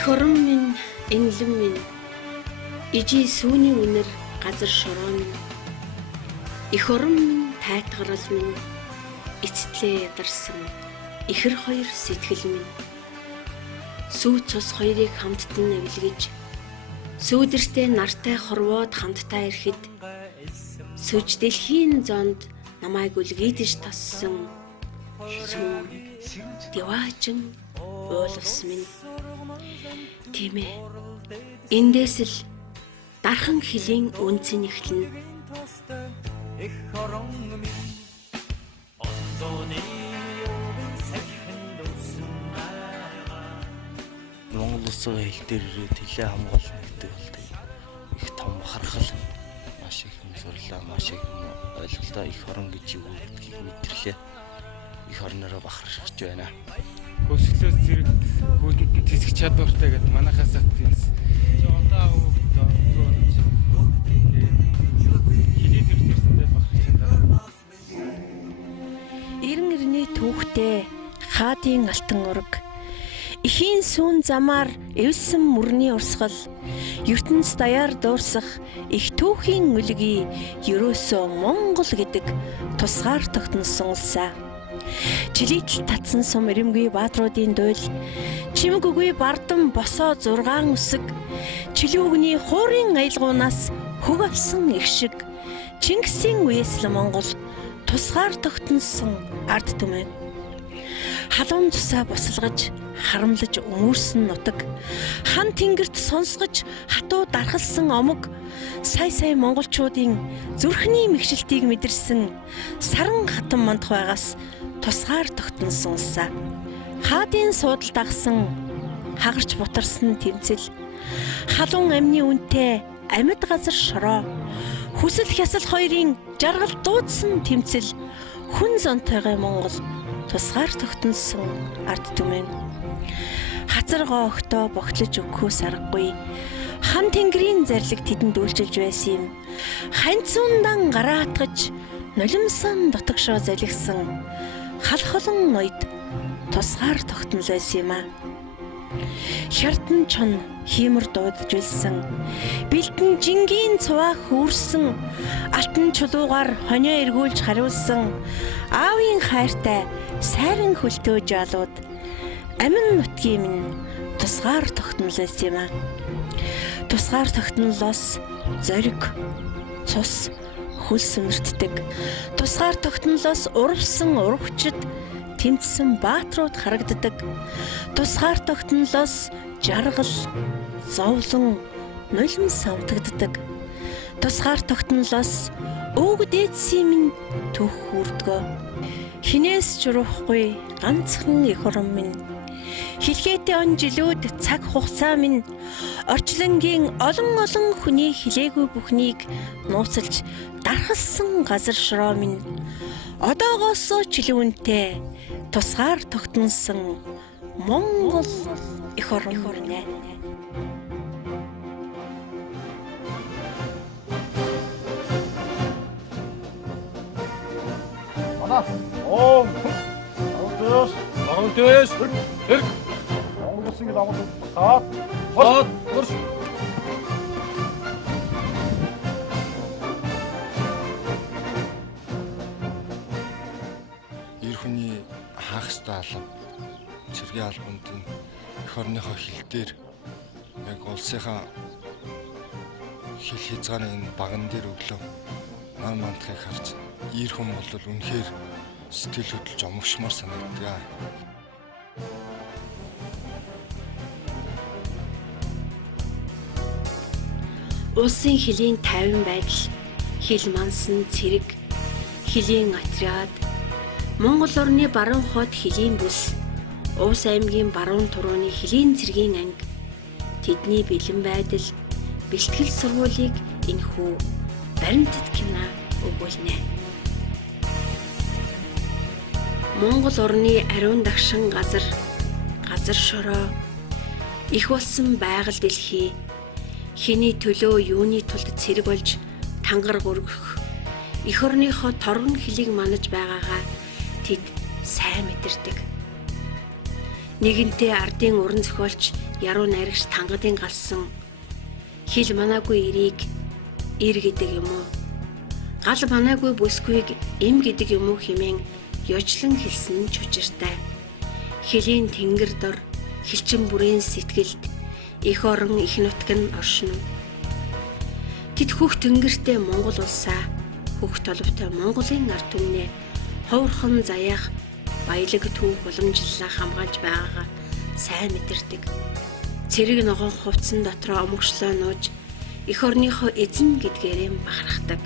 Их орон минь, энлэн минь, ижи сүүний үнэр газар шороо минь. Их орон минь, тайтгарал минь, эцэтлээ ядарсан ихэр хоёр сэтгэл минь. Сүү цус хоёрыг хамттан нэвлгэж, сүүдэртээ нартай хорвоод хамтдаа ирэхэд, сүж дэлхийн зонд намайг үлгийдэж тоссон сүүн диваажин уулвс минь. Тийм ээ. Эндээс л дархан хилийн үнцэн эхлэнэ. Монгол улсын хэл дээр ирээд хэлээ хамгаална гэдэг бол их том бахархал, маш их сурлаа, маш их ойлголтоо их орон гэж юу гэдгийг мэдэрлээ. Их орнороо бахархаж байна. Өсөлөөс зэрэг хүйдэнд тэсэх чадвартай гэдэг манайхаас тиймс. Одоо хилээ төрсөндөө бахархаж байна. Ирэн ирний түүхтэй хаадын алтан ураг. Ихийн сүүн замаар эвсэн мөрний урсгал, ертөнц даяар дуурсах их түүхийн үлгий ерөөсөө Монгол гэдэг тусгаар тогтносон улсаа. Жилийтэл татсан сум эрэмгүй баатруудын дуйл, чимэг үгүй бардам босоо 6 үсэг, чилүүгний хуурын аялгуунаас хөг алсан их шиг, Чингисийн үеэс л Монгол тусгаар тогтносон ард түмэн. Халуун цусаа босолгож, харамлаж өмөрсөн нутаг, хан тэнгэрт сонсгож хатуу дархалсан омог, сая монголчуудын зүрхний мэгшилтийг мэдэрсэн саран хатан мандах байгаас тусгаар тогтносон улсаа. Хаадын суудал дагсан, хагарч бутарсан тэмцэл, халуун амны үнэтэй амьд газар шороо, хүсэл хясал хоёрын жаргал дуудсан тэмцэл, хүн зонтойгоо Монгол тусгаар тогтносон ард түмэн. Хазар гоогтоо богтлож өгөхөөс аргагүй, хан тэнгэрийн зарлиг тэдэнд үйлчилж байсан юм. Ханцуундан гараа атгаж, нулимсан дотогшоо залгисан халхолон ноёд тусгаар тогтнол байсан юм а. Хярдан чон хиймэр дуудж үлсэн, бэлтэн жингийн цуваа хүүрсэн, алтан чулуугаар хонио эргүүлж хариулсан аавын хайртай сайран хөлтөө жаалууд амин нутгийн минь тусгаар тогтнол байсан юм а. Тусгаар тогтнолоос зориг, цус, хөлс өнөртдөг. Тусгаар тогтнолоос урвсан урагчид, тэмцсэн баатрууд харагддаг. Тусгаар тогтнолоос жаргал, зовлон, нулим самтагддаг. Тусгаар тогтнолоос өвөг дээдсийн минь түүх хүрдгөө. Хинээс журахгүй ганцхан их орон минь. Хэлхээтэй он жилүүд цаг хугацаа минь орчлонгийн олон хүний хилээгүй бүхнийг нууцлж дархалсан газар шороо минь. Одоогоос чилүүнтэй тусгаар тогтносон Монгол их орон нэ. Оо, Оронтөөс тэр Монгол улсын ламд хаад хурш Ир хүний хаах ёстой алба, цэргийн албанд эх орныхоо хил дээр яг улсынхаа хил хязгааны энэ баган дээр өглөө нам мандахыг харж ир хүн бол үнэхээр сэтгэл хөдлөж омогшмаар санагддаг. Улсын хилийн 50 байдал, хил мансан цэрэг, хилийн отряд, Монгол орны баруун хот хилийн бүс, Уус аймгийн баруун турууны хилийн цэргийн анги, тэдний бэлэн байдал, бэлтгэл сургуулийг энэхүү баримтат кино өгүүлнэ. Монгол орны ариун дагшин газар шороо, их болсон байгаль дэлхий, хиний төлөө юуны тулд цэрэг болж тангар гөргөх, эх орныхоо торгон хилийг манаж байгаагаа тэд сайн мэдэрдэг. Нэгэнтээ ардын уран зохиолч яруу найрагч тангадын галсан хил манаагүй эрийг ир гэдэг юм уу? Гал манаагүй бүсгүйг эм гэдэг юм уу хэмээн ёжлон хэлсэн нь чучиртай. Хилийн тэнгэр дор хилчин бүрийн сэтгэлд их орон их нутг нь оршино. Тэд хөх тэнгэртэй Монгол улсаа хөх толбтой Монголын ард түмнээ ховорхон заяах баялаг түүх уламжлалаа хамгаалж байгаагаа сайн мэдэрдэг. Цэрэг ногоон хувцсан дотроо омгшлоо нууж эх орныхоо эзэн гэдгээрээ бахархдаг.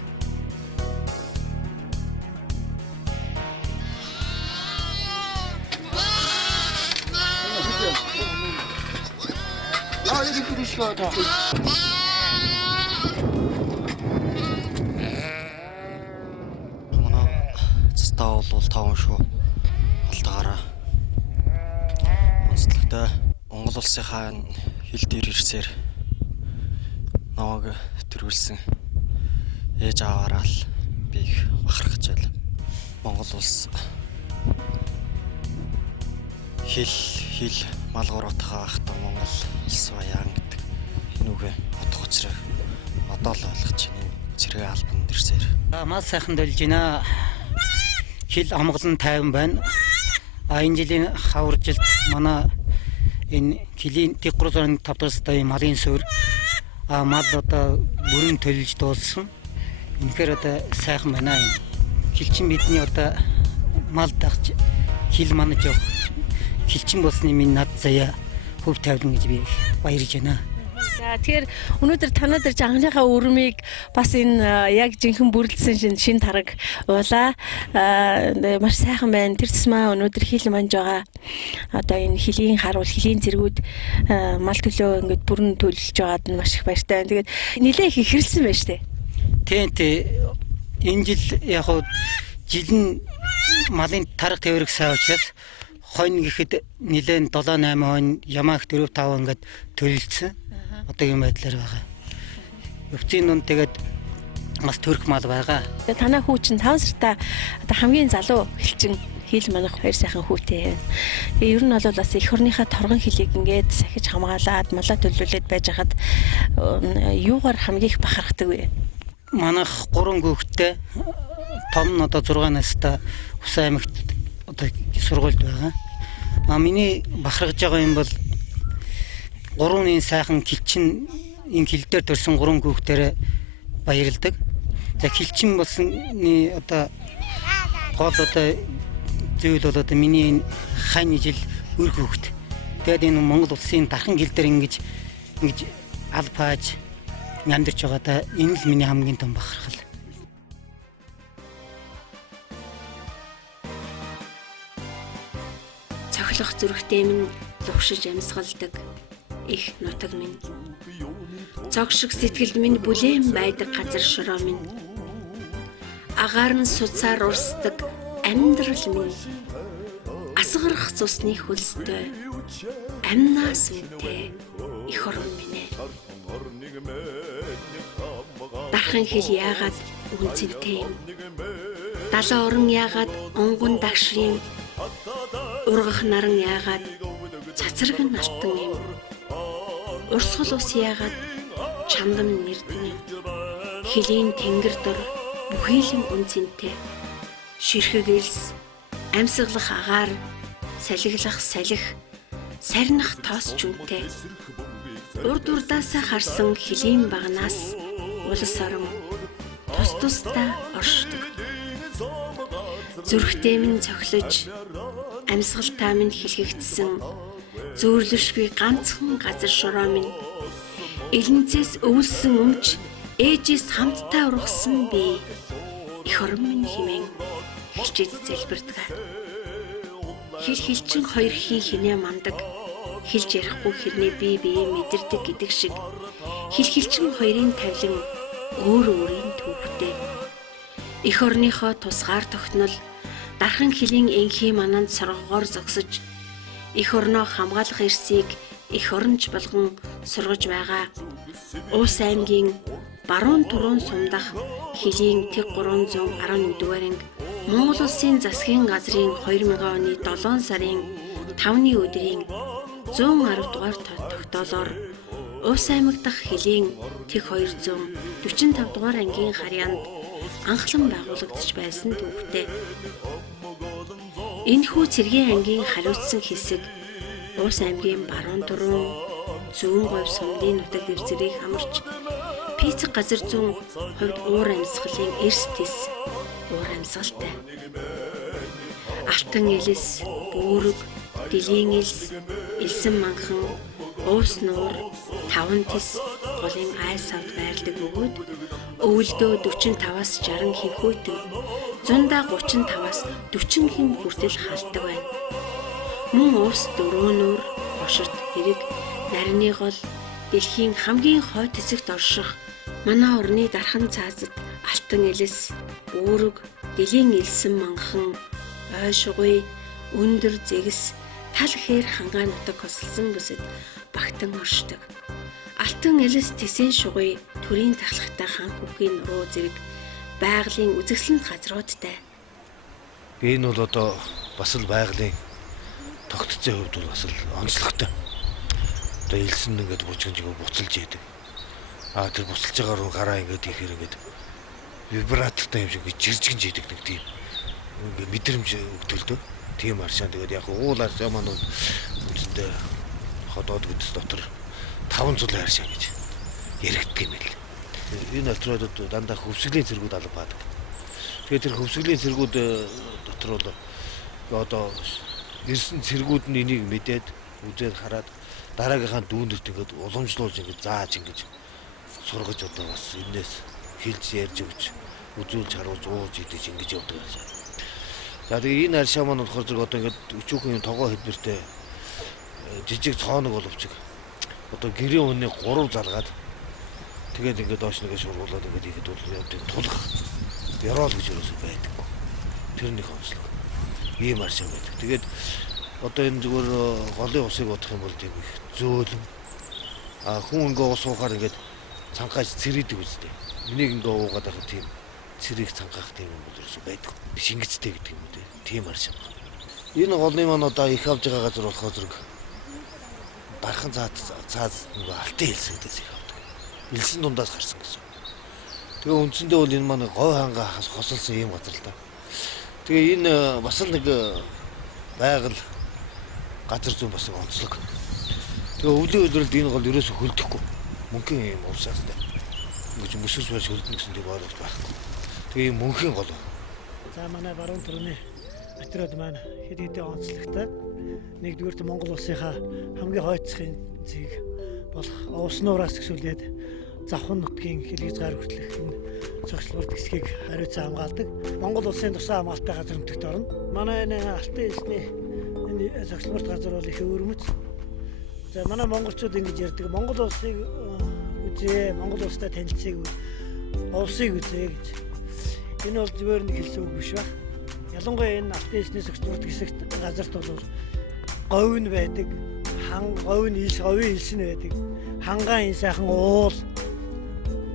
Манай цэстаа бол 5 шүү. Алтаагаараа. Онцлогтой Монгол улсынхаа хил дээр ирсээр намайг төрүүлсэн ээж аваараа л би их бахархаж байна. Монгол улс хил малгууртайгаа ахтаа Монгол улс баян гэдэг энэ үгээ утга учирыг одоо л ойлгож байна. Цэрэг албанд ирсээр. Маш сайхан дөлж байна. Хил амгалан тайван байна. Энэ жилийн хаваржилт манай энэ хилийн дэг 3.5 дахь малын суурь мал одоо бүрэн төлж дууссан. Үнэхээр одоо сайхан байна. Хилчин бидний одоо мал дагч хил манаж явах хилчин болсны минь над заяа хөв тавилан гэж би баярлж байна. За тэгэхээр өнөөдөр танад ирж анхныхаа өрмийг бас энэ яг жинхэнэ бүрэлдсэн шин тараг уулаа маш сайхан байна. Тэр тусмаа өнөөдөр хил манж байгаа одоо энэ хилийн харуул хилийн зэргүүд мал төлөө ингээд бүрэн төлж байгаад нь маш их баяртай байна. Тэгээд нэлээ их хэрэлсэн байна штэ. Тийм. Энэ жил яг хуу жилэн малын тарга тээврэг сайн учраас хонь гэхэд нэлээд 7-8 хонь ямаах 4-5 ингээд төлөлдсөн. Одоогийн байдлаар байгаа. Өвчийн нүн тэгээд бас төрх мал байгаа. Тэгээд танаа хүү чинь 5 сартаа одоо хамгийн залуу хилчин хил манах 2 сайхан хүүтэй. Тэгээ ер нь бол бас эх орныхаа торгон хилийг ингээд сахиж хамгаалаад малаа төлөвлөлээд байж хахад юугаар хамгийн их бахархдаг вэ? Манайх 3 хүүхэдтэй том нь одоо 6 настай Усан аймагт одоо сургуульд байгаа. Миний бахархаж байгаа юм бол 3 сайхан хилчин энэ хил дээр төрсэн 3 хүүхдээрээ баярладаг. За хилчин болсны одоо гол одоо зүйл бол одоо миний хань жил өр хүүхд. Тэгээд энэ Монгол улсын дархан хил дээр ингэж албааж амьдарч байгаадаа энэ л миний хамгийн том бахархал. Цохилох зүрхтэй минь лувшиж амьсгалдаг их нутаг минь. Цог шиг сэтгэлд минь бүлээн байдаг газар шороо минь. Агаар нь суцаар урсдаг амьдрал минь. Асгарах цусны хөлстэй амнаас үнтэй их орон минь. Дархан хил яагаад үнцэнтэй юм? Далаа орон яагаад онгон дагшин? Ургах наран яагаад цацраг нь алтан юм? Урсгал ус яагаад чандам нэрдэн юм? Хилийн тэнгэр дор бүхийлэн үнцэнтэй. Ширхэг элс, амьсгалах агаар, салхилах салхи, сарнах тоос жүнтэй. Урд урдаасаа харсан хилийн багнаас улс орон тус тусдаа оршдог. Зүрхтэй минь цохилож, амьсгалтаа минь хилхэгдсэн зөөрлөшгүй ганцхан газар шороо минь. Элэнцээс өвлсөн өмч ээжээс хамтдаа ургасан би их орон минь хэмээн хэлчихэд залбирдаг. Хил хилчин хоёр хий хинээ мандаг. Хэлж ярихгүй хэрнээ бие мэдэрдэг гэдэг шиг хил хилчин хоёрын тавилан өөр өөрийн төвхтэй. Эх орныхоо тусгаар тогтнол дархан хилийн энхий мананд соргогоор зогсож эх орноо хамгаалах эрсийг эх оронч болгон сургаж байгаа. Уус аймгийн баруун түрүүн сумдах хилийн тэг 311-р анги Монгол улсын засгийн газрын 2000 оны 7 сарын 5-ны өдрийн 110 дугаар тогтнол тогтоолоор Улс аймаг дахь хилийн тэг 245 дугаар ангийн харьяанд анхлан байгуулагдаж байсан түүхтэй. Энэхүү цэргийн ангийн хариуцсан хэсэг Улс аймгийн баруун дуруун зүүн говь сумлын нутаг дэвсэрийг хамарч Пицэг газар зүүн хувьд уур амьсгалын эрс тис уур амьсгалтай. Алтан элс, бүүрэг, дилийн элс, элсэн манхан, уус нуур, таван тис голын айсавд байрладаг бөгөөд өвөлдөө 45-аас 60 хинхүүтэн, зундаа 35-аас 40 хин хүртэл халддаг байна. Мөн уус дөрөөнөр, хоширт хэрэг, нарны гол дэлхийн хамгийн хойд хэсэгт орших манай орны дархан цаазад алтан элс, үүрэг, дилийн элсэн манхан, ой шугуй, өндөр зэгс, тал хээр хангаа нутаг хосолсон бүсэд багтан оршдог. Алтан элс тэсийн шугуй төрийн тахлагтай хан хүүхийн нуруу зэрэг байгалийн үзэсгэлэнт газруудтай. Энэ бол одоо бас л байгалийн тогтцсон хувьд бол бас л онцлогтой. Одоо элсэн ингээд бүжгэнж буцалж яадаг. Тэр буцалж байгаа руу гараа ингээд ихээр ингээд вибратортай юм шиг жиржгэнж яадаг нэг тийм ингээд мэдрэмж өгдөлдөө. Тийм аршаа тэгээд яг уулаар маань үндсэндээ ходоод гэдс дотор 5 цул аршаа гэж яригддаг юм байл. Энэ отродод дандаа хөвсгөлийн цэргүүд алга баадаг. Тэгээд тэр хөвсгөлийн цэргүүд дотор бол одоо ирсэн цэргүүд нь энийг мэдээд үзээд хараад дараагийнхаа дүүнэрт ингээд уламжлуулж ингээд зааж ингээд сургаж одоо бас энэс хэлж ярьж өгч үзүүлж харуулж ууж идэж ингэж явдаг байсан. За тэгээ энэ аршаа маань болохоор зэрэг одоо ингээд өчүүхэн тогоо хэлбэртэй жижиг цооног боловч одоо гэрийн үнэ 3 залгаад тэгээд ингээд доош нэгэ шургуулад ингээд ихэд бол тулах ярол гэж юусоо байдаг. Тэр нэг онцлог. Ийм аршаа байдаг. Тэгээд одоо энэ зүгээр голын усыг бодох юм бол тийм их зөөлөн. Хүн ингээ ус уухаар ингээд цанхааж цэрэдэг үстэй. Энийг ингээ уугаад байхад тийм цэрийг цанхаах тийм юм бол юусоо байдаг. Шингэцтэй гэдэг юм үү. Тийм аршаа. Энэ голны маань одоо их авж байгаа газар болохоор зэрэг бархан цаас нэг алтан хэлсэн гэдээс их авдаг. Элсэн дундаас гарсан гэсэн. Тэгээ үндсэндээ бол энэ маань говь хангаа хосолсон юм газар л да. Тэгээ энэ бас л нэг байгаль газар зүүн бас нэг онцлог. Тэгээ өвлийн үйлрэлд энэ гол ерөөсө хөлдөхгүй. Мөнхийн юм уусаастай. Ингэж мөсөс байж хөлдөн гэсэн тийм ойлголт байхгүй. Тэгээ ийм мөнхийн гол. За манай баруун төрний отрод маань хэд хэдэн онцлогтой. Нэгдүгээр Монгол улсынхаа хамгийн хойцсхийн зэг болох Овснуураас төсөөлээд Завхан нутгийн хэлхийц гар хүртэлх цогцлборд хэсгийг хариуцсан хамгаалдаг. Монгол улсын тусгай хамгаалалттай газар нутагт орно. Манай энэ алтан элсний энэ цогцлборд газар бол их өвөрмөц. За манай монголчууд ингэж ярьдаг. Монгол улсыг үзье, Монгол улстай танилцъя гэвэл улсыг үзье гэж. Энэ бол зүгээр нэг хэлсэн үг биш ба. Ялангуяа энэ алтан элсний цогцлборд хэсэгт газарт бол говь нь байдаг. Говь нь говийн элс нь байдаг. Хангаан энэ сайхан уул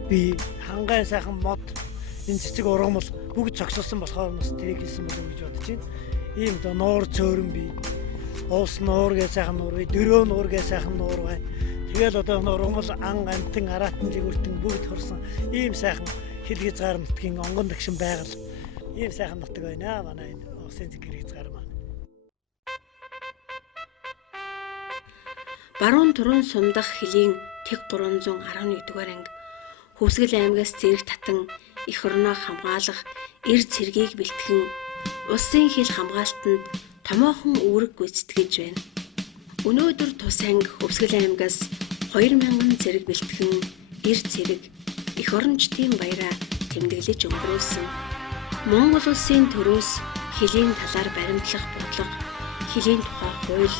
би хангаан сайхан мод энэ цэцэг ургамал бүгд цогцолсон болохоор бас тэрийг хэлсэн болов гэж бодож байна. Ийм доо нуур цөөрөн би уус нуур гээ сайхан нуур бай, дөрөө нуур гээ сайхан нуур бай. Тэгэл одоо ургамал ан амтан араатан жигүүртэн бүгд хорсон ийм сайхан хэлхийц гар нутгийн онгон дагшин байгаль. Ийм сайхан нутаг байна манай энэ усын хэлхийц гар маань. Баруун туруун сумдах хилийн тэг 311 дугаар анги Хөвсгөл аймгаас зэрэг татан эх орноо хамгаалах эр цэргийг бэлтгэн улсын хил хамгаалтанд томоохон үүрэг гүйцэтгэж байна. Өнөөдөр тус анги Хөвсгөл аймгаас 2000 зэрэг бэлтгэн эр цэрэг эх орончдын баяраа тэмдэглэж өнгөрөөсөн. Монгол улсын төрөөс хилийн талаар баримтлах бодлого, хилийн тухай хууль,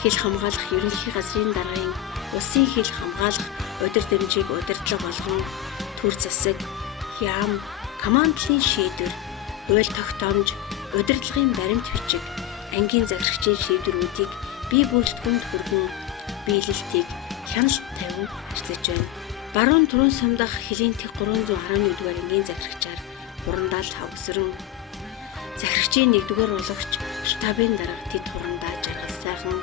хил хамгаалах ерөнхий газрын даргын улсын хил хамгаалах удир дэмжийг удирдлага болгон төр засаг, яам, командлын шийдвэр, хууль тогтоомж, удирдлагын баримт бичиг, ангийн захирагчийн шийдвэрүүдийг бие бүрэлдэхүүнд хүргэн биелэлтийг хяналт тавин ажиллаж байна. Баруун туруун сумдах хилийн тэг 311 дугаар ангийн захирагчаар Хурандаа Тавгсран, захирагчийн 1-р улагч штабын дарга Тэд Хурандаа Жаргал сайхан,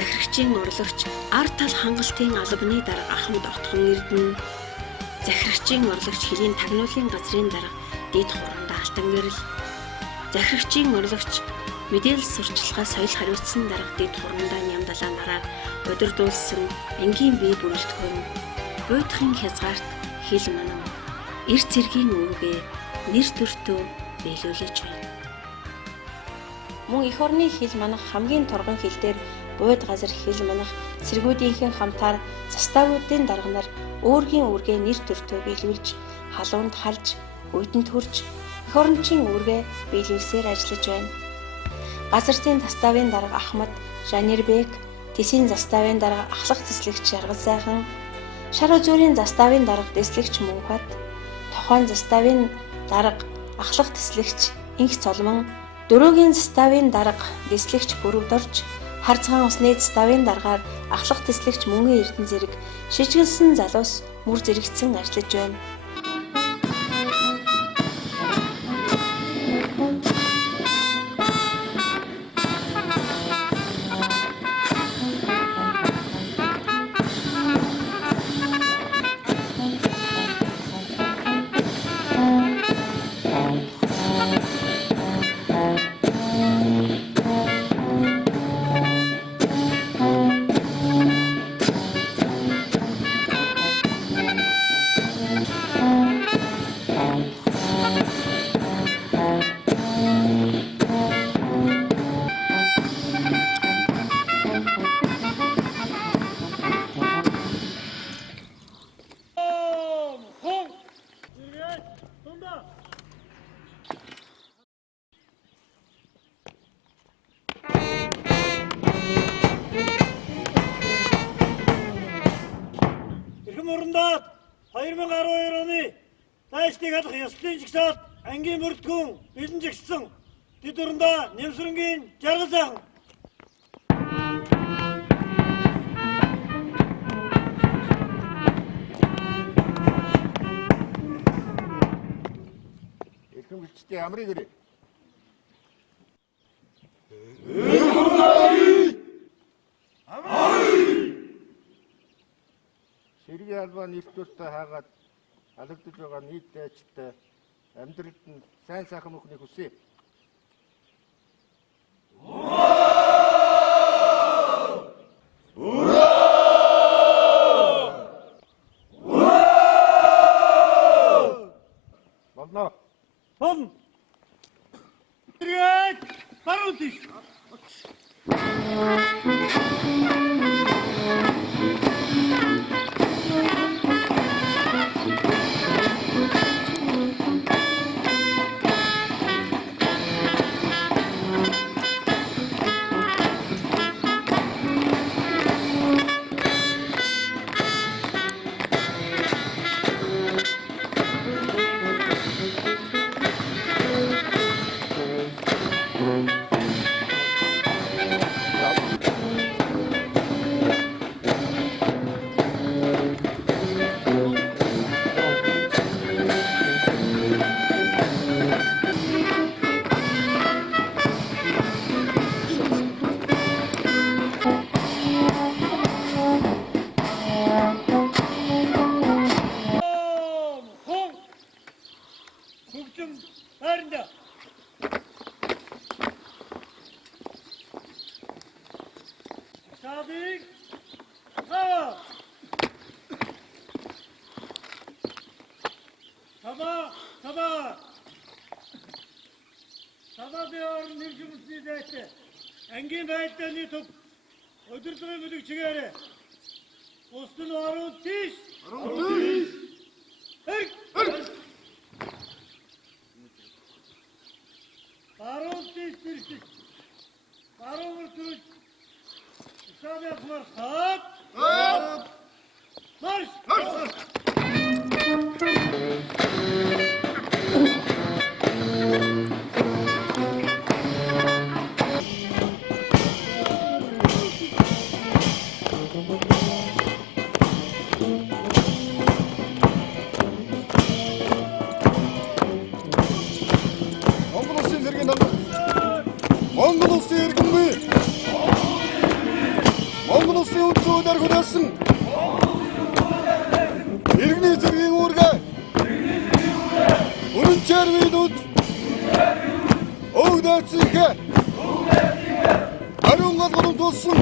захирагчийн урлагч ард тал хангалтын албаны дарга Ахмад Отхон Эрдэнэ, захирагчийн урлагч Хилийн тагнуулын газрын дарга Дэд Хурганда Алтан гэрэл, захирагчийн урлагч мэдээлэл сурталчилгаа соёл хариуцсан дарга Дэд Хурганда Нямдалаа нараар удирдуулсан ангийн бие бүрэлдэхүүн, буйдахын хязгаарт хил манам, эрт цэргийн үүргээ нэр төртөө биелүүлж байна. Мөн эх орны хил манах хамгийн торгон хил дээр бууд газар хил манах цэргүүдийнхэн хамтаар заставуудын дарга нар өөргийн үүргээ нэр төртөө биелүүлж, халуунд халж, үйдэнд хүрч эх орнчийн үүргээ биелүүлсээр ажиллаж байна. Газартын заставын дарга Ахмад Жанирбек, Тэсийн заставын дарга Ахлах цэслэгч Жаргал сайхан, Шар үзүүрийн заставын дарга Дэслэгч Мөнхбат, Тохойн заставын дарга Ахлах цэслэгч Инх Цолмон, Дөрөөгийн заставын дарга Дэслэгч Бүрөвдорж, Харцгаан усны заставын даргаар Ахлах цэслэгч Мөнгөн Эрдэнэ зэрэг шижгэлсэн залуус мөр зэрэгцэн ажиллаж байна. Мөрөндөөд 2012 оны дайсныг алах ёслолын жигсаалд ангийн бүрэлдэхүүн бэлэн жигссэн тэд өрөндөө Нэмсрэнгийн Жаргал сайхан. Эрхэмгэлчтэй амрыг ирээ. Сэргийн албаа нэртүүртэй хаагаад алагдаж байгаа нийт дайчтай амьдралд нь сайн сайхан өхнийг хүсье. Болно. Болно. Ирээд баруун тийш. Хайранда. Сабик. Саба. Саба дээр нэржүүлсэн зайтай. Ангийн байдалны төв өдөртөө бүлэг чигээрээ. Устын орон тийш. Баруун тийш бэрсэг. Баруун үртүрж. Сабик марш. Марш. Түгээцийнхэ ариун галгарын тулсан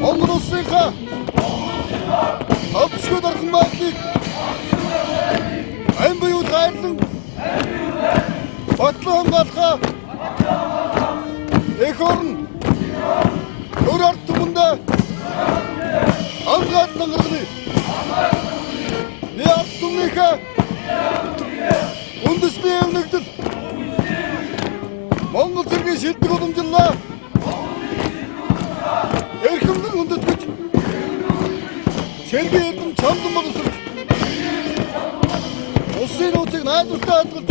Монгол улсынхаа товчгод орхон байдлыг айн буюу хайрлан батлан хамгаалахаа эх орн өөр ард түмэндээ анхаардан гаргана. Нэг ард түмнийхээ үндэсний өвнөгдөл Монгол цэргийн шилдэг уламжлалаа эрхэмлэн үндэтгэж цэргийн эрдэм чамдан боловсрох улсын нууцыг найдвартай хадгалж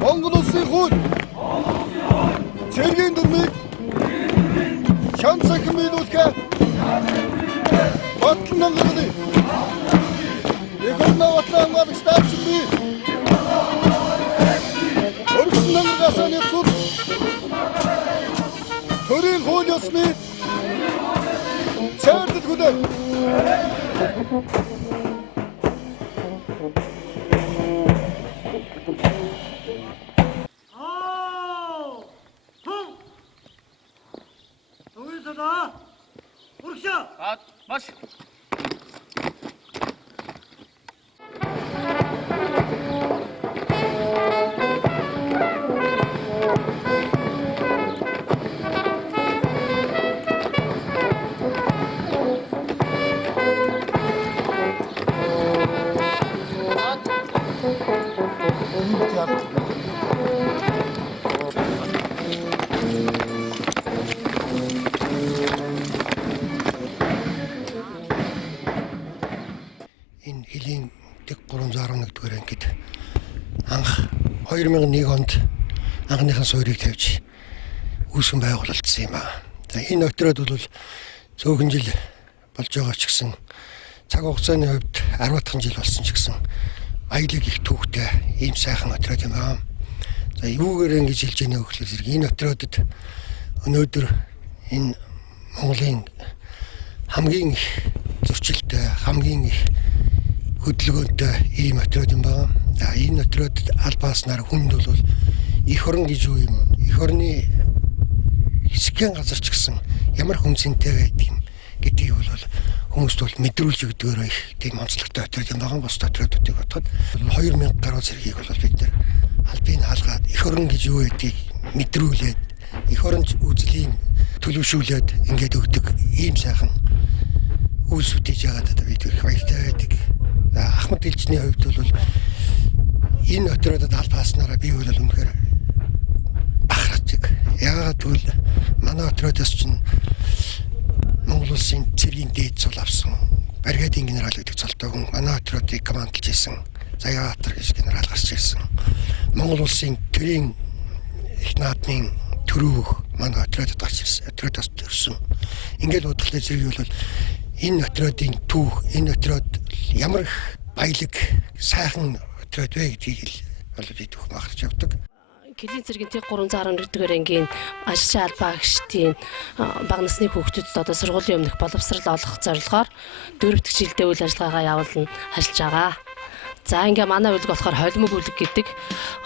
Монгол улсын хууль цэргийн дүрмийг шан цахим биелүүлэхээ батлан хангалттай эх орноо батлан хамгаалагч таачсан би өргөсөн нангасаа нэвсүүл төрийн хууль ёсны цаардад хүлээн Маш энэ хилийн 311-р ангид анх 2001 онд анхныхан суурийг тавьж үүсгэн байгуулагдсан юм аа. За энэ өдрөд бол цөөхөн жил болж байгаа ч гэсэн цаг хугацааны хувьд 10-аад жил болсон ч гэсэн аялал их түүхтэй ийм сайхан өдрөд юм аа. За юугээр ингэж хэлж яана вэ гэхээр энэ өдрөдөд өнөөдөр энэ Монголын хамгийн их зөрчилтэй хамгийн их хөдөлгөөнтэй ийм өдрөд юм байна. Энэ өдрөд албааснаар хүнд бол эх орн гэж юу юм? Эх орны хэсгийн газар ч гэсэн ямар хүнсэнтэй байдаг юм гэдгийг бол хүмүүст бол мэдрүүлж өгдөгөөр их тийм онцлогтой өдрөд юм байна. Бос өдрөдүүдийг бодоход 2000 гаруй зэргийг бол бид нар албыг хаалгаад эх орн гэж юу гэдгийг мэдрүүлээд эх оронч үзлийн төлөвшүүлээд ингээд өгдөг ийм сайхан үйлс үтэж байгаад бид их баяртай байдаг. Ахмад элчний хувьд бол энэ өдрөдөд албааснараа би бол үнэхээр бахархаж байна. Яагаад гэвэл манай өдрөдөөс чинь Монгол улсын цэргийн дээд цол авсан бригадын генерал гэдэг цолтой хүн манай өдрөдийг командалж ирсэн. Заяатар гэж генерал гарч ирсэн. Монгол улсын төрийн их наадмын төрөөх манай өдрөдөд гарч ирсэн. Өдрөдөөс төрсөн. Ингээд бодлоо зэрэг бол энэ өдрөдийн түүх, энэ өдрөд ямар их баялаг сайхан өдрөд вэ гэдгийг бол бид бүх бахарч явдаг. Хилийн цэргийн 311-р ангийн ашигчин албаагчдын бага насны хүүхдүүдэд одоо сургуулийн өмнөх боловсрал олгох зорилгоор 4 дахь жилдээ үйл ажиллагаагаа явуулна ажиллаж байгаа. За ингээ манай үлэг болохоор холимог үлэг гэдэг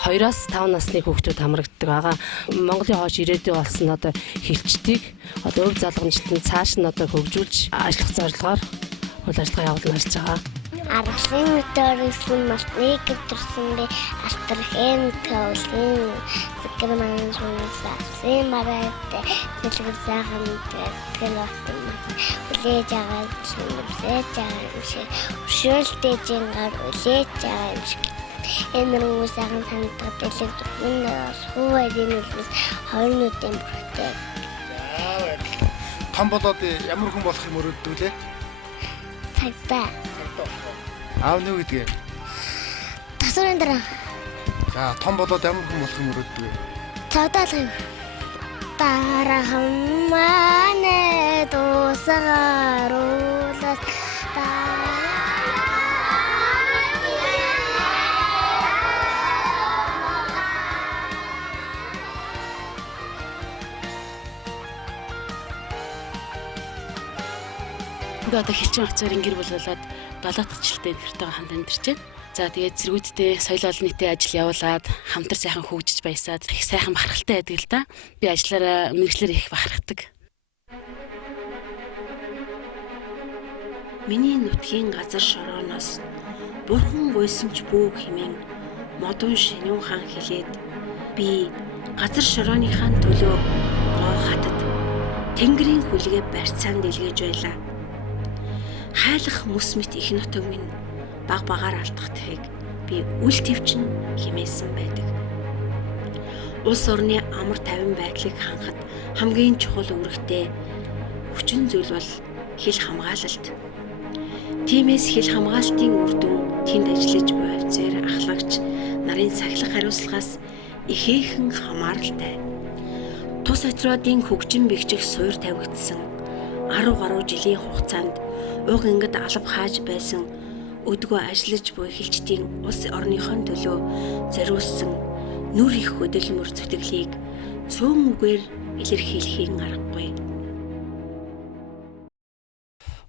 2-5 насны хүүхдүүд хамрагддаг байгаа. Монголын хойш ирээдүй болсон одоо хилчдийг одоо өв залгамжтанд цааш нь одоо хөгжүүлж ажиллах зорилгоор үйл ажиллагаа явуулна ажиллаж байгаа. Аргасын өдрөсөн малтныг өдрсөн би астрахын төвлөн зэгмэн зүнсээ мараатай дэлгэр сайхан дэлгэртэй үлээж байгаа зүйлсээ жаашиг шүүлтэйжин гар үлээж байгаа юм шиг энэ рүү сайхан ханддаг дэлгэр үнээс хөвөдийн үлээс хойнуудын бүртээ. Том болоод ямар хүн болох юм өрөөддөг лээ? Цагтаа. Аав нь юу гэдгийг? Тасрын дараа. За том болоод ямар хүн болох юм өрөөддөг вэ? Цагдаа. Дарахан манай дусааруулаад одоо хилчин офицерын гэр бүл болоод 7 дахь жилдээ нэртэйгээ хамт амьдарч байна. За тэгээд зэргүүдтэй соёл олон нийтийн ажил явуулаад хамтар сайхан хөгжиж баясаад их сайхан бахархалтай байдаг л да. Би ажлаараа мэргэжлэр их бахархдаг. Миний нутгийн газар шорооноос бурхан гуйсан ч бүү хэмээн модон шинүүн хаан хэлээд би газар шорооныхаа төлөө гоо хатад тэнгэрийн хүлгээ барьцаан дэлгэж байлаа. Хайлах мөс мэт их нутаг минь баг багаар алдахтайг би үл твчин химээсэн байдаг. Улс орны амар тайван байдлыг хангахад хамгийн чухал үүрэгтэй хүчин зүйл бол хил хамгаалалт. Тиймээс хил хамгаалтын үр дүн тэнд ажиллаж буй офицер, ахлагч нарын сахилах хариуцлагаас ихээхэн хамааралтай. Тус отруудын хөгжин бэхжих суур тавигдсан 10 гаруй жилийн хугацаанд уг ингэд алав хааж байсан өдгөө ажиллаж буй хилчдийн улс орныхон төлөө зориулсан нүр их хөдөлмөр зүтгэлийг цөөн үгээр илэрхийлэхийн аргагүй.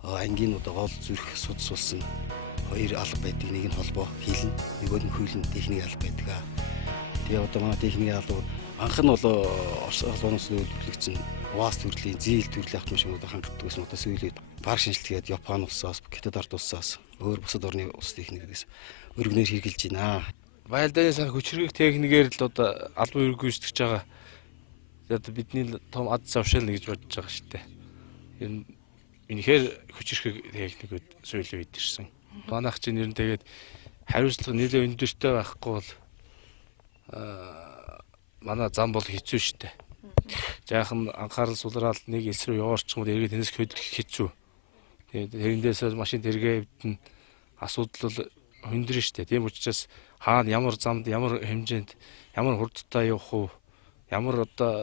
Ангийн гол зүрх судсуулсан хоёр алба байдаг. Нэг нь холбоо хийлэн, нөгөөд нь хүйлэн техник алба байдаг. Тэгээ одоо манай техникийн алба анх нь бол Орос холбооноос нөлөөлөгдсөн УАЗ төрлийн зээл төрлийн автомашинууд хангадаг гэсэн одоо сүүлийн баг шинжилгээд Японы улсаас, Хятад ард улсаас, өөр бусад орны улс техникээс өргөнөөр хэрэгжилж байна. Баялдааны сан хүчрэг техникээр л одоо албан үргэлжлэж байгаа. Одоо бидний том ад завшаална гэж бодож байгаа шүү дээ. Энэ үнэхээр хүчрэг техникүүд сүүлийн үед ирсэн. Манайх чинь ер нь тэгээд хариуцлага нэлээд өндөртэй байхгүй бол манай зам бол хэцүү шүү дээ. Жаахан анхаарал сулраал нэг эс рүү яваарчмал эргээд тэнэс хөдлөх хэцүү. Тэгээд тэрэндээс машин тэргээ хэвдэн асуудал бол хөндөр шүү дээ. Тийм учраас хаана ямар замд ямар хэмжээнд ямар хурдтай явах уу, ямар одоо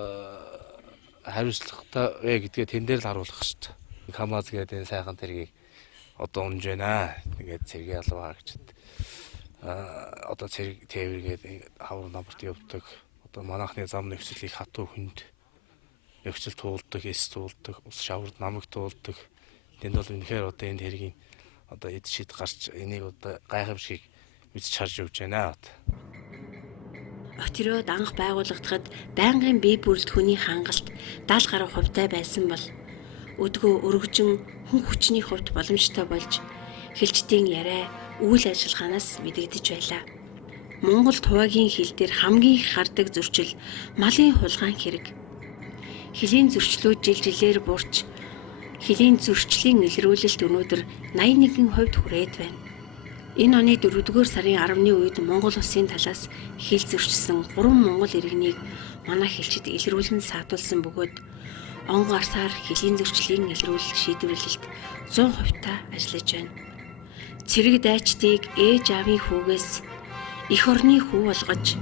хариуцлагатай вэ гэдгээ тэн дээр л харуулах шүү дээ. КАМАЗ гэдэг энэ сайхан тэргийг одоо унж байна. Тэгээд цэргийн албаа гэж. Одоо цэрэг тээвэргээд хавар намарт явдаг. Одоо манайхны зам нөхцөлийг хатуу хүнд нөхцөл туулдаг, эс туулдаг, ус шавард намаг туулдаг. Тэнд бол үнэхээр одоо энэ хэргийн одоо эд шид гарч энийг одоо гайхамшиг үзэж харж өгч байна. Отроод анх байгуулагдахад байнгын бие бүрэлдэхүүний хангалт 70 гаруй хувьтай байсан бол өдгөө өргөжин хүн хүчний хувьд боломжтой болж хилчдийн яриа үйл ажиллагаанаас мэдэгдэж байлаа. Монгол хуваагийн хил дээр хамгийн их гардаг зөрчил малын хулгайн хэрэг. Хилийн зөрчлүүд жилээр буурч хилийн зөрчлийн илрүүлэлт өнөөдөр 81% хүрээд байна. Энэ оны 4-р сарын 10-ны үед Монгол улсын талаас хил зөрчсөн 3 монгол иргэнийг манай хилчид илрүүлэн саатуулсан бөгөөд он гарсаар хилийн зөрчлийн илрүүлэлт шийдвэрлэлт 100% та ажиллаж байна. Цэрэг дайчдыг ээж аавын хүүгээс эх орны хүү болгож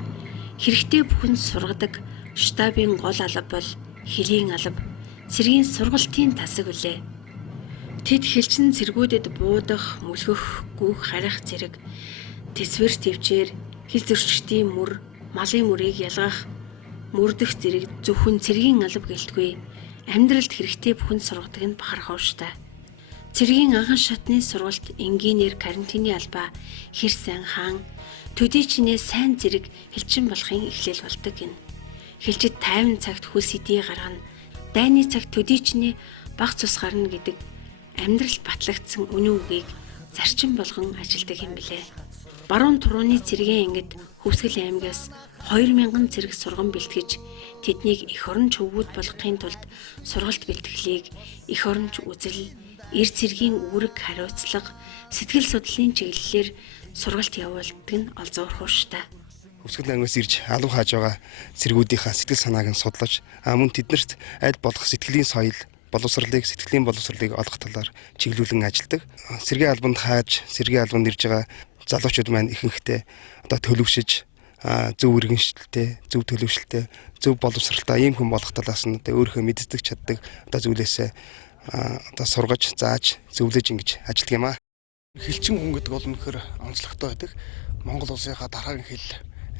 хэрэгтэй бүхэнд сургадаг штабын гол алба бол хилийн алба, цэргийн сургалтын тасаг үлээ. Тэд хилчин цэргүүдэд буудах, мүлгөх, гүүх харих зэрэг тэсвэр твчээр хил зөрчигчдийн мөр, малын мөрийг ялгах, мөрдөх зэрэг зөвхөн цэргийн алба гэлтгүй амьдралд хэрэгтэй бүхэнд сургадаг нь бахархууштай. Цэргийн анхан шатны сургалт энгийнээр карантины алба хэрсэн хаан төдий чинээ сайн зэрэг хилчин болохын эхлэл болдог гин. Хилчид 50 цагт хөлс эдий гаргана. Дайны цагт төдий чинээ баг цус гарна гэдэг амьдралд батлагдсан үнэн үгийг зарчим болгон ажилдаг юм билээ. Баруун турууны цэргийн ангид Хөвсгөл аймгаас 2000 цэрэг сурган бэлтгэж тэднийг эх орон чөвгүүд болгохын тулд сургалт бэлтгэлийг эх оронч үзэл, эр цэргийн үүрэг хариуцлага, сэтгэл судлалын чиглэлээр сургалт явуулдаг нь олзуурхууштай. Хөвсгөл аймгаас ирж алуу хааж байгаа цэргүүдийнхаа сэтгэл санааг нь судлаж, мөн тэднэрт аль болох сэтгэлийн соёл, сэтгэлийн боловсролыг олох талаар чиглүүлэн ажилладаг. Сэргийн албанд хааж, сэргийн албанд ирж байгаа залуучууд маань ихэнхдээ одоо төлөвшөж, зөв үргэлжлэлтэй, зөв төлөвшөлтэй, зөв боловсралтай ийм хүн болох талаас нь одоо өөрийнхөө мэддэг чаддаг одоо зүйлээсээ одоо сургаж, зааж, зөвлөж ингэж ажилладаг юм аа. Хилчин хүн гэдэг бол үнэхээр онцлогтой байдаг. Монгол улсынхаа дараагийн хил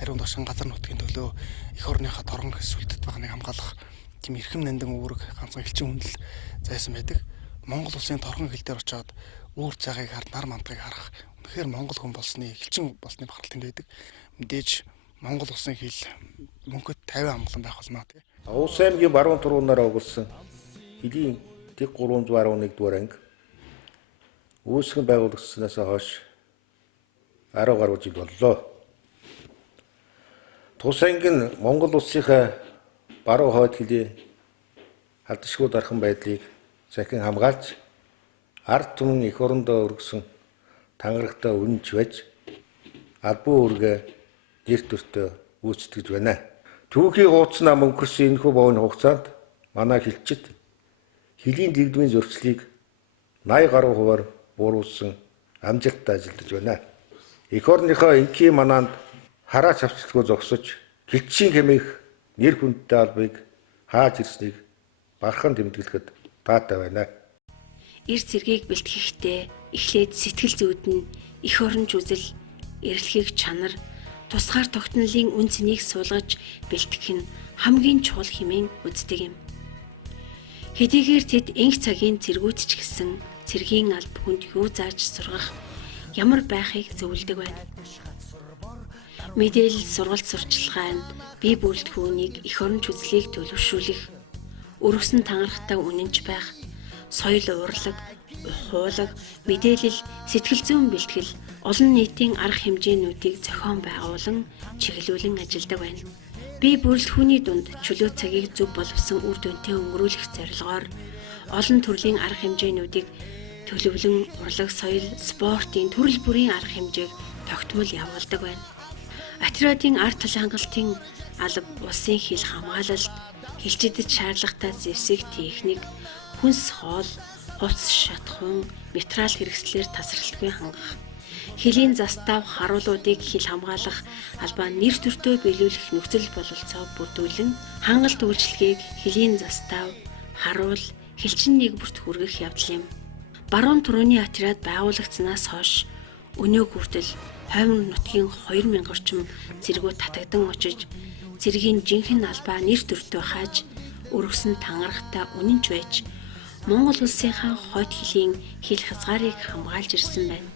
ариун тушин газар нутгийн төлөө эх орныхаа торгон сүлдэт багныг хамгаалах тийм эрхэм нандин үүрэг ганцхан хилчин хүн л зайсан байдаг. Монгол улсын торгон хил дээр очиод үүр цагийг нар мандахыг харах Тэгэхээр Монгол хүн болсны элчин болсны бахархал тэнд байдаг. Мэдээж Монгол улсын хэл мөнхөд 50 амгалан байх болно тий. Улс аймгийн баруун туруунаараа өгүүлсэн хэлийн тэг 311 дугаар анги үүсгэн байгуулагдсанаас хойш 10 гаруй жил боллоо. Тус анги нь Монгол улсынхаа баруун хойд хэлийн халдшгүй дархан байдлыг захин хамгаалж ард түмэн эх орондоо өргөсөн тангарагтай үнэнч байж албан үүргээ нэр төртөө гүйцэтгэж байна. Түүхий гууцнаа мөнгөрсөн энэхүү бовны хугацаанд манай хэлчид хэлийн дэгдвийн зөрчлийг 80 гаруй хувиар бууруулсан амжилттай ажиллаж байна. Эх орныхоо энгийн манаанд хараач авчлтгүй зогсож гэлчийн хэмээх нэр хүндтэй албыг хааж ирснийг бархан тэмдэглэхэд таатай байна. Эрс зэргийг бэлтгэхдээ эхлээд сэтгэл зүйд нь эх оронч үзэл, эрэлхийг чанар, тусгаар тогтнолын үн цэнийг суулгаж бэлтгэх нь хамгийн чухал хэмээн үздэг юм. Хэдийгээр тэд энх цагийн цэргүүдч гэсэн цэргийн алба хүнд юу зааж сургах, ямар байхыг зөвлөдөг байна. Мэдээлэл сургалт сурчлагаа нь бие бүрэлдэхүүнийг эх оронч үзлийг төлөвшүүлэх, өргөсөн тангарахтай үнэнч байх, соёл урлаг, хуулаг, мэдээлэл, сэтгэл зүйн бэлтгэл, олон нийтийн арга хэмжээнүүдийг зохион байгуулан чиглүүлэн ажилладаг байна. Бие бүрэлдэхүүний дунд чөлөө цагийг зөв боловсон үр дүнтэй өнгөрүүлэх зорилгоор олон төрлийн арга хэмжээнүүдийг төлөвлөн урлаг, соёл, спортын төрөл бүрийн арга хэмжээг тогтмол явуулдаг байна. Атридын арт талын хангалтын алба, улсын хил хамгаалалт, хилчидэд шаардлагатай зэвсэг техник, хүнс хоол, хувцас шатхуун, материал хэрэгслээр тасралтгүй хангах, хэлийн застав харуулуудыг хил хамгаалах албаа нэр төртөө биелүүлэх нөхцөл бололцоо бүрдүүлэн хангалт үйлчлэгийг хэлийн застав, харуул, хилчин нэгбүрт хүргэх явдал юм. Баруун турууны атрид байгуулагдсанаас хойш өнөө хүртэл хоймор нутгийн 2000 орчим цэргүүд татагдан очиж цэргийн жинхэнэ албаа нэр төртөө хааж өргөсөн тангарахтай үнэнч байж Монгол улсынхаа хойд хэлийн хил хязгаарыг хамгаалж ирсэн байна.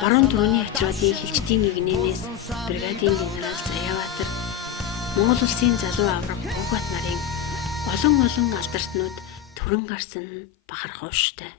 Баруун турууны атридын хилчдийн нэгнээс бригадын генерал Заяаватар Монгол улсын залуу авраг Угбат нарын олон алдартнууд түрэн гарсан нь бахархууштай.